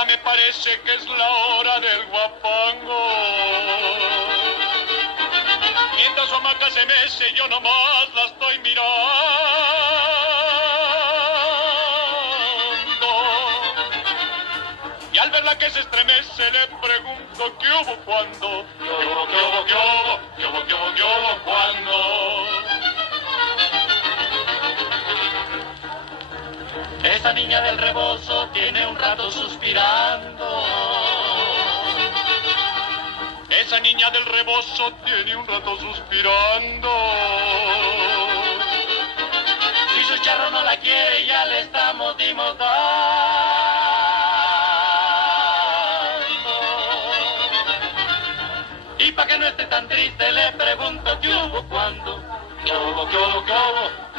señorita, me parece que es la hora del guapango. Mientras su hamaca se mece, yo nomás la estoy mirando. Y al verla que se estremece, le pregunto ¿qué hubo cuando? ¿Qué hubo, qué hubo, qué hubo, qué hubo, qué hubo, qué hubo cuando? Esa niña del rebozo tiene un rato suspirando. Esa niña del rebozo tiene un rato suspirando. Si su charro no la quiere, ya le estamos dimos dando. Y pa' que no esté tan triste, le pregunto ¿qué hubo cuando? ¿Qué hubo, qué hubo, qué hubo?